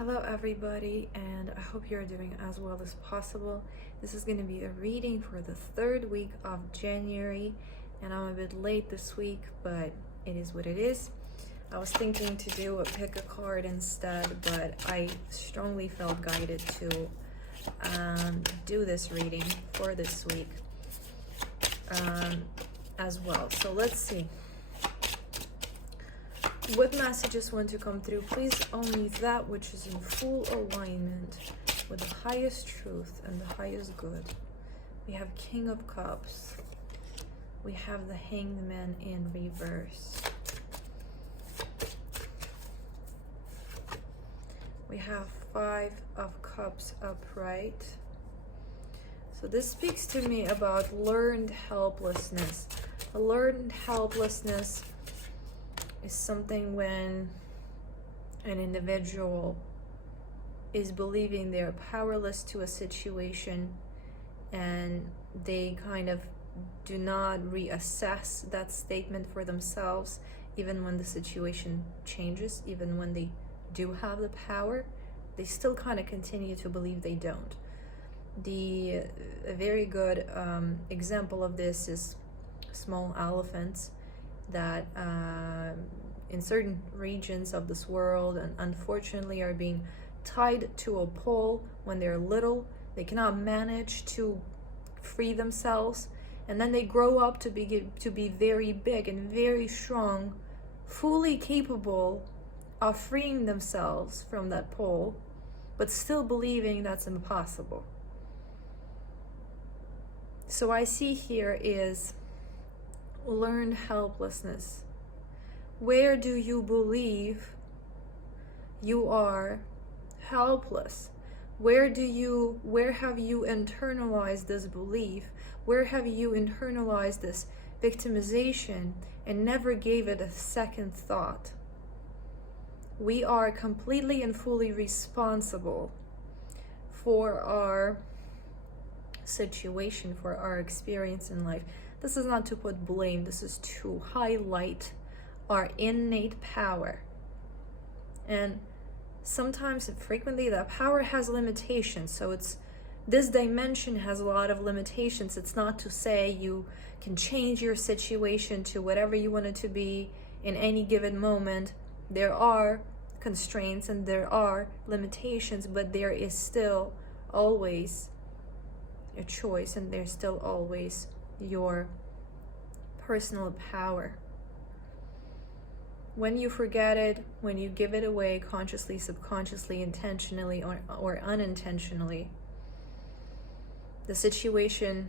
Hello everybody, and I hope you're doing as well as possible. This is going to be a reading for the third week of January, and I'm a bit late this week, but it is what it is. I was thinking to do a pick a card instead, but I strongly felt guided to do this reading for this week as well. So let's see what messages want to come through. Please, only that which is in full alignment with the highest truth and the highest good. We have King of Cups. We have the Hanged Man in reverse. We have Five of Cups upright. So this speaks to me about learned helplessness. A learned helplessness is something when an individual is believing they're powerless to a situation and they kind of do not reassess that statement for themselves, even when the situation changes, even when they do have the power, they still kind of continue to believe they don't. A very good example of this is small elephants that in certain regions of this world, and unfortunately are being tied to a pole when they're little. They cannot manage to free themselves, and then they grow up to be very big and very strong, fully capable of freeing themselves from that pole, but still believing that's impossible. So I see here is learned helplessness. Where do you believe you are helpless? Where have you internalized this belief? Where have you internalized this victimization and never gave it a second thought? We are completely and fully responsible for our situation, for our experience in life. This is not to put blame, this is to highlight our innate power. And sometimes and frequently that power has limitations. So this dimension has a lot of limitations. It's not to say you can change your situation to whatever you want it to be in any given moment. There are constraints and there are limitations, but there is still always a choice, and there's still always your personal power. When you forget it, when you give it away consciously, subconsciously, intentionally, or unintentionally, the situation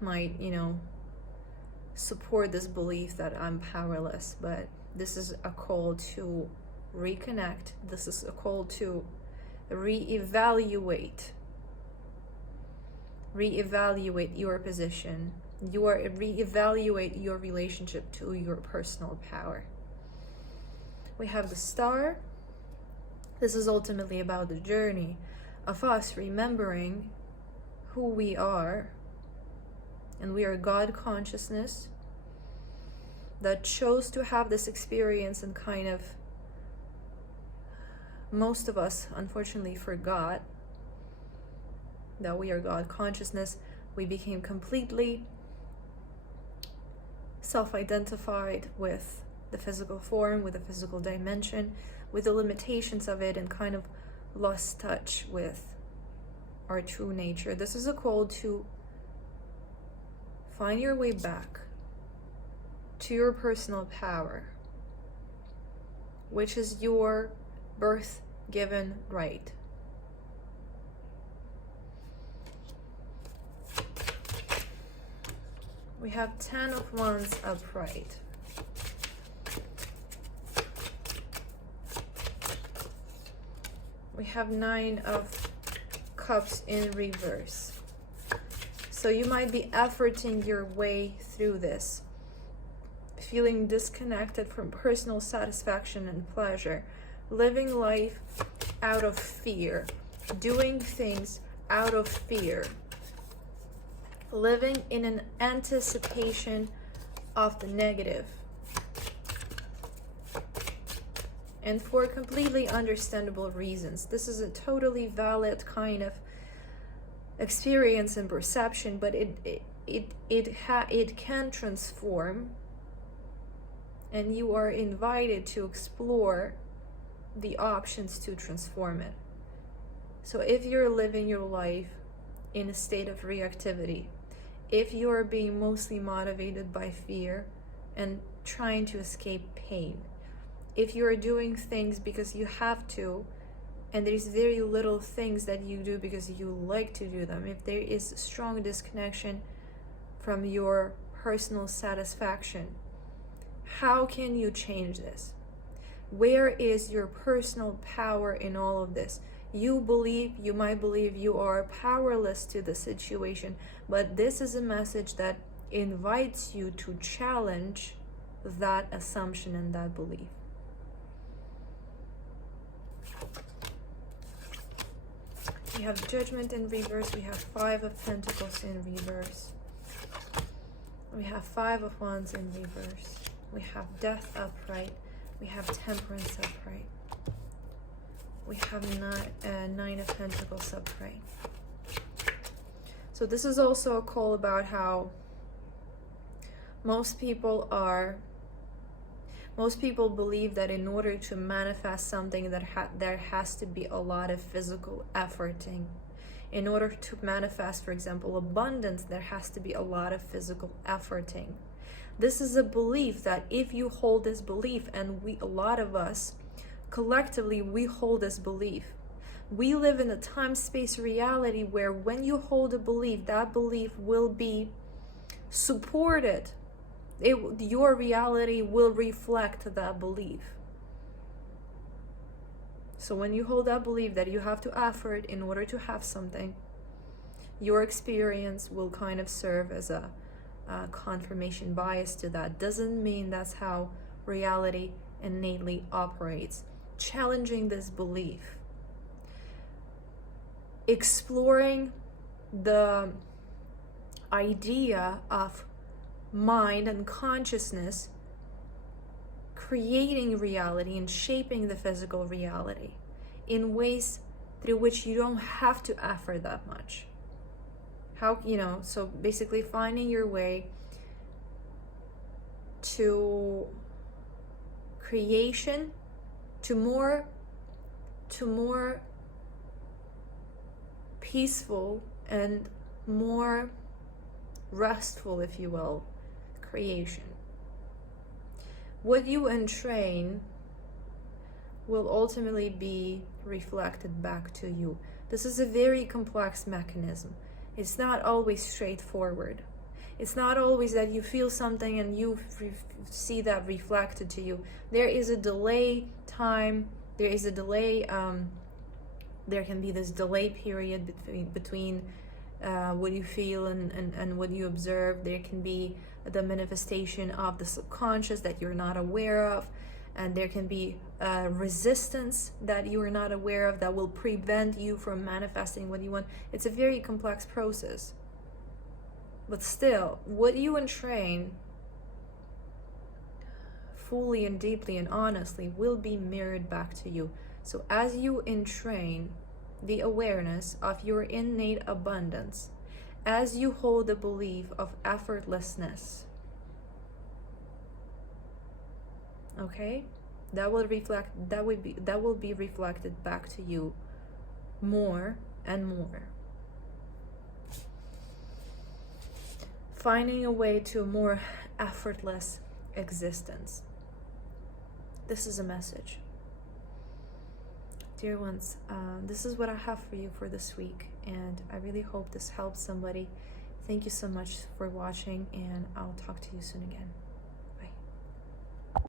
might, support this belief that I'm powerless. But this is a call to reconnect. This is a call to reevaluate your position, reevaluate your relationship to your personal power. We have the Star. This is ultimately about the journey of us remembering who we are, and we are God consciousness that chose to have this experience, and kind of most of us unfortunately forgot that we are God consciousness. We became completely self-identified with the physical form, with the physical dimension, with the limitations of it, and kind of lost touch with our true nature. This is a call to find your way back to your personal power, which is your birth-given right. We have 10 of Wands upright. We have 9 of Cups in reverse. So you might be efforting your way through this, feeling disconnected from personal satisfaction and pleasure, living life out of fear, doing things out of fear, living in an anticipation of the negative. and for completely understandable reasons. This is a totally valid kind of experience and perception, but it can transform, and you are invited to explore the options to transform it. So if you're living your life in a state of reactivity, if you are being mostly motivated by fear and trying to escape pain, if you are doing things because you have to, and there's very little things that you do because you like to do them, if there is strong disconnection from your personal satisfaction, how can you change this? Where is your personal power in all of this? You might believe you are powerless to the situation, but this is a message that invites you to challenge that assumption and that belief. We have Judgment in reverse. We have Five of Pentacles in reverse. We have Five of Wands in reverse. We have Death upright. We have Temperance upright. We have Nine of Pentacles upright. So this is also a call about how most people believe that in order to manifest something there has to be a lot of physical efforting. In order to manifest, for example, abundance, there has to be a lot of physical efforting. This is a belief that if you hold this belief, and a lot of us collectively, we hold this belief. We live in a time-space reality where when you hold a belief, that belief will be supported. Your reality will reflect that belief. So when you hold that belief that you have to effort in order to have something, your experience will kind of serve as a confirmation bias to that. Doesn't mean that's how reality innately operates. Challenging this belief, exploring the idea of mind and consciousness creating reality and shaping the physical reality in ways through which you don't have to effort that much. So basically finding your way to creation, to more peaceful and more restful, if you will, creation. What you entrain will ultimately be reflected back to you. This is a very complex mechanism. It's not always straightforward. It's not always that you feel something and you see that reflected to you. There is a delay time. There is a delay. There can be this delay period between what you feel and what you observe. There can be the manifestation of the subconscious that you're not aware of, and there can be resistance that you are not aware of that will prevent you from manifesting what you want. It's a very complex process. But still, what you entrain fully and deeply and honestly will be mirrored back to you. So as you entrain the awareness of your innate abundance, as you hold the belief of effortlessness, okay, that will be reflected back to you more and more. Finding a way to a more effortless existence. This is a message. Dear ones, this is what I have for you for this week, and I really hope this helps somebody. Thank you so much for watching, and I'll talk to you soon again.